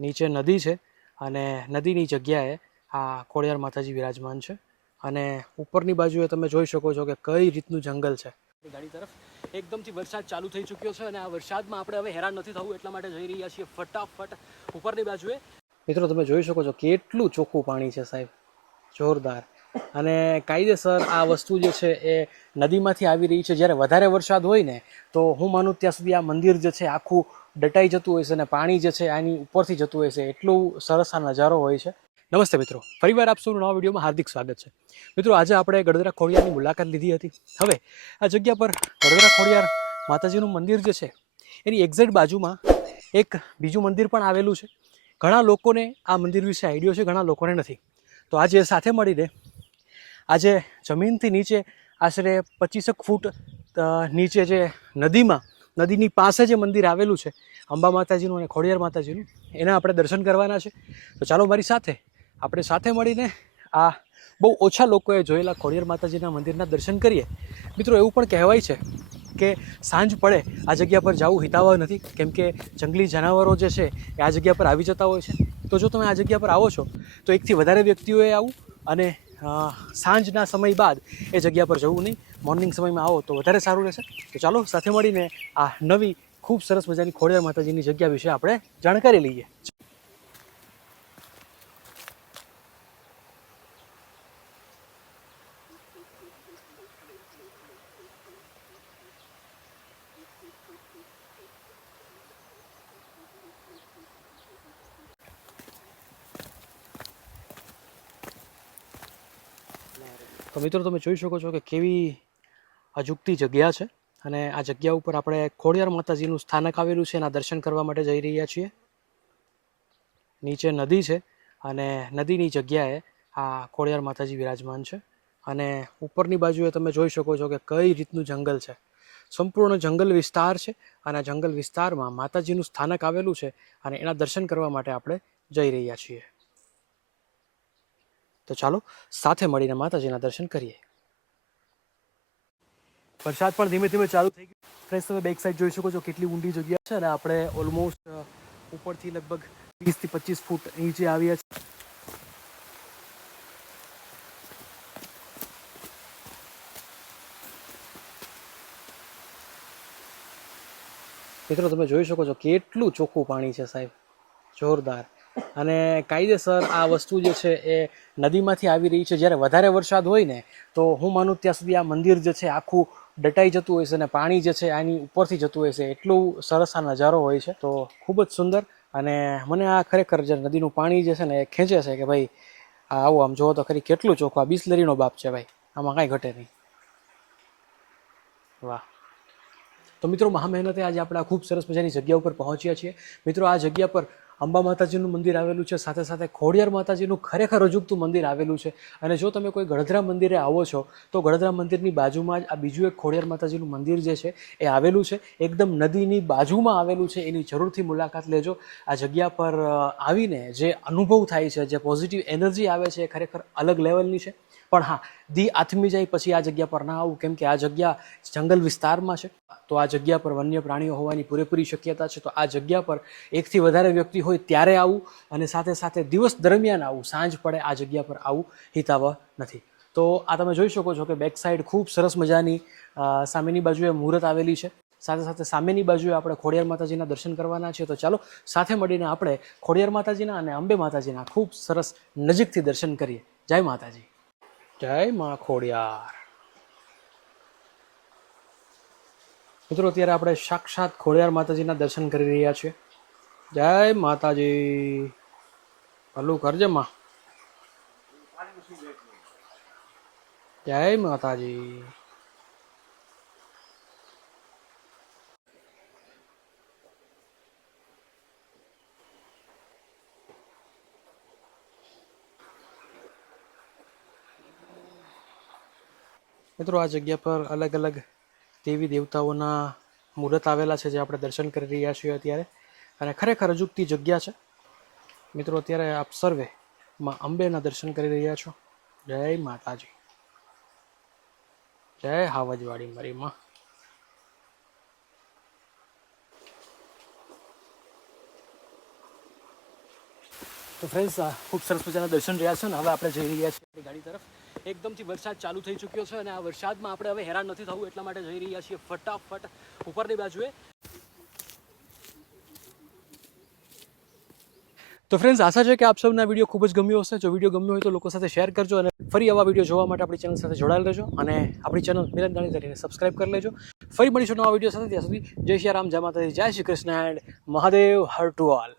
નીચે નદી છે અને નદીની જગ્યાએ આ ખોડિયાર માતાજી વિરાજમાન છે. અને ઉપરની બાજુએ તમે જોઈ શકો છો કે કઈ રીતનું જંગલ છે. ગાડી તરફ એકદમથી વરસાદ ચાલુ થઈ ચૂક્યો છે અને આ વરસાદમાં આપણે હવે હેરાન નથી થવું એટલા માટે જઈ રહ્યા છીએ ફટાફટ ઉપરની બાજુએ. મિત્રો તમે જોઈ શકો છો કેટલું ચોખ્ખું પાણી છે સાહેબ. જોરદાર. અને કાયદેસર આ વસ્તુ જે છે એ નદીમાંથી આવી રહી છે. જ્યારે વધારે વરસાદ હોય ને તો હું માનું ત્યાં સુધી આ મંદિર જે છે આખું દટાઈ જતું હોય છે અને પાણી જે છે આની ઉપરથી જતું હોય છે, એટલું સરસ આ નજારો હોય છે. નમસ્તે મિત્રો, ફરીવાર આપ સૌનું નવા વિડીયોમાં હાર્દિક સ્વાગત છે. મિત્રો, આજે આપણે ગડદરા ખોડિયારની મુલાકાત લીધી હતી. હવે આ જગ્યા પર ગડદરા ખોડિયાર માતાજીનું મંદિર જે છે, એની એક્ઝેક્ટ બાજુમાં એક બીજું મંદિર પણ આવેલું છે. ઘણા લોકોને આ મંદિર વિશે આઈડિયો છે, ઘણા લોકોને નથી. તો આજે સાથે મળીને આજે જમીનથી નીચે આશરે પચીસેક ફૂટ નીચે જે નદીમાં નદીની પાસે જે મંદિર આવેલું છે, અંબા માતાજીનું અને ખોડિયાર માતાજીનું, એના આપણે દર્શન કરવાના છે. તો ચાલો મારી સાથે, આપણે સાથે મળીને આ બહુ ઓછા લોકોએ જોયેલા ખોડિયાર માતાજીના મંદિરના દર્શન કરીએ. મિત્રો, એવું પણ કહેવાય છે કે સાંજ પડે, આ જગ્યા પર જવું હિતાવહ નથી. કેમ કે જંગલી જાનવરો જે છે, એ આ જગ્યા પર આવી જતા હોય છે. તો જો તમે આ જગ્યા પર આવો છો, તો એકથી વધારે વ્યક્તિઓએ આવું અને સાંજના સમય બાદ એ જગ્યા પર જવું નહીં. મોર્નિંગ સમયમાં આવો તો વધારે સારું રહેશે. તો ચાલો સાથે મળીને આ નવી ખૂબ સરસ મજાની ખોડિયાર માતાજીની જગ્યા વિશે આપણે જાણકારી લઈએ. તો મિત્રો તમે જોઈ શકો છો કે કેવી અજુકતી જગ્યા છે અને આ જગ્યા ઉપર આપણે ખોડિયાર માતાજીનું સ્થાનક આવેલું છે એના દર્શન કરવા માટે જઈ રહ્યા છીએ. નીચે નદી છે અને નદીની જગ્યાએ આ ખોડિયાર માતાજી વિરાજમાન છે અને ઉપરની બાજુએ તમે જોઈ શકો છો કે કઈ રીતનું જંગલ છે. સંપૂર્ણ જંગલ વિસ્તાર છે અને આ જંગલ વિસ્તારમાં માતાજીનું સ્થાનક આવેલું છે અને એના દર્શન કરવા માટે આપણે જઈ રહ્યા છીએ. તો ચાલો સાથે મળીને માતાજીના દર્શન કરીએ. વરસાદ પણ ધીમે ધીમે ચાલુ થઈ ગયો. ફ્રેન્ડ્સ, તમે બેક સાઈડ જોઈ શકો છો કેટલી ઊંડી જગ્યા છે અને આપણે ઓલમોસ્ટ ઉપરથી લગભગ વીસથી પચીસ ફૂટ નીચે આવ્યા છે મિત્રો, તમે જોઈ શકો છો કેટલું ચોખ્ખું પાણી છે સાહેબ. જોરદાર. અને કાયદેસર આ વસ્તુ જે છે એ નદીમાંથી આવી રહી છે. જ્યારે વધારે વરસાદ હોય ને, તો હું માનું ત્યાં સુધી આ મંદિર જે છે, આખું દટાઈ જતું હોય છે અને પાણી જે છે, આની ઉપરથી જતું હોય છે. એટલું સરસ આ નજારો હોય છે. તો ખૂબ જ સુંદર અને મને આ ખરેખર જે નદીનું પાણી જે છે ને, એ ખેંચે છે કે ભાઈ, આ આવું આમ જોવો તો ખરી કેટલું ચોખ્ખું. આ બિસ્લરીનો બાપ છે ભાઈ. આમાં કાંઈ ઘટે નહીં. વાહ. તો મિત્રો મહા મહેનતે આજે આપણે આ ખૂબ સરસ મજાની જગ્યા ઉપર પહોંચ્યા છીએ. મિત્રો, આ જગ્યા પર અંબા માતાજીનું મંદિર આવેલું છે. સાથે સાથે ખોડિયાર માતાજીનું ખરેખર અજુગતું મંદિર આવેલું છે. અને જો તમે કોઈ ગળધરા મંદિરે આવો છો, તો ગળધરા મંદિરની બાજુમાં જ આ બીજું એક ખોડિયાર માતાજીનું મંદિર જે છે, એ આવેલું છે. એકદમ નદીની બાજુમાં આવેલું છે. એની જરૂરથી મુલાકાત લેજો. આ જગ્યા પર આવીને જે અનુભવ થાય છે, જે પોઝિટિવ એનર્જી આવે છે, એ ખરેખર અલગ લેવલની છે. પણ હા દી આથમી જાય પછી આ જગ્યા પર ના આવું, કેમ કે આ જગ્યા જંગલ વિસ્તારમાં છે. તો આ જગ્યા પર વન્ય પ્રાણીઓ હોવાની પૂરેપૂરી શક્યતા છે. તો આ જગ્યા પર એકથી વધારે વ્યક્તિ હોય ત્યારે આવું અને સાથે સાથે દિવસ દરમિયાન આવું, સાંજ પડે આ જગ્યા પર આવું હિતાવહ નથી. તો આ તમે જોઈ શકો છો કે બેક સાઈડ ખૂબ સરસ મજાની સામેની બાજુએ મુહૂર્ત આવેલી છે. સાથે સાથે સામેની બાજુએ આપણે ખોડિયાર માતાજીના દર્શન કરવાના છે. તો ચાલો, સાથે મળીને આપણે ખોડિયાર માતાજીના અને અંબે માતાજીના ખૂબ સરસ નજીકથી દર્શન કરીએ. જય માતાજી. જય માં ખોડિયાર. મિત્રો, અત્યારે આપણે સાક્ષાત ખોડિયાર માતાજીના દર્શન કરી રહ્યા છીએ. જય માતાજી. ભલું કરજે માં. જય માતાજી. મિત્રો, આ જગ્યા પર અલગ અલગ દેવી દેવતાઓના મૂર્ત આવેલા છે જે આપણે દર્શન કરી રહ્યા છીએ અત્યારે. અને ખરેખર અજુકતી જગ્યા છે. મિત્રો, અત્યારે આપ સર્વે માં અંબેના દર્શન કરી રહ્યા છો. જય માતાજી. જય હાવજવાડી મારી માં. તો ફ્રેન્ડ્સ ખૂબ સરસ મજાના દર્શન રહ્યા છે ને હવે આપણે જઈ રહ્યા છીએ ગાડી તરફ. એકદમથી વરસાદ ચાલુ થઈ ચૂક્યો છે અને આ વરસાદમાં આપણે હવે હેરાન નથી થવું એટલા માટે જઈ રહ્યા છીએ ફટાફટ ઉપરની બાજુએ. તો ફ્રેન્ડ્સ આશા છે કે આપ સૌના વીડિયો ખૂબ જ ગમ્યો હશે. જો વીડિયો ગમ્યો હોય તો લોકો સાથે શેર કરજો અને ફરી આવા વીડિયો જોવા માટે આપણી ચેનલ સાથે જોડાયેલ રહેજો અને આપણી ચેનલ મિલન દાણી કરીને સબસ્ક્રાઇબ કરી લેજો. ફરી મળીશું નવા વીડિયો સાથે. ત્યાં સુધી જય શ્રી રામ, જય માતાજી, જય શ્રી કૃષ્ણ એન્ડ મહાદેવ હર ટુ ઓલ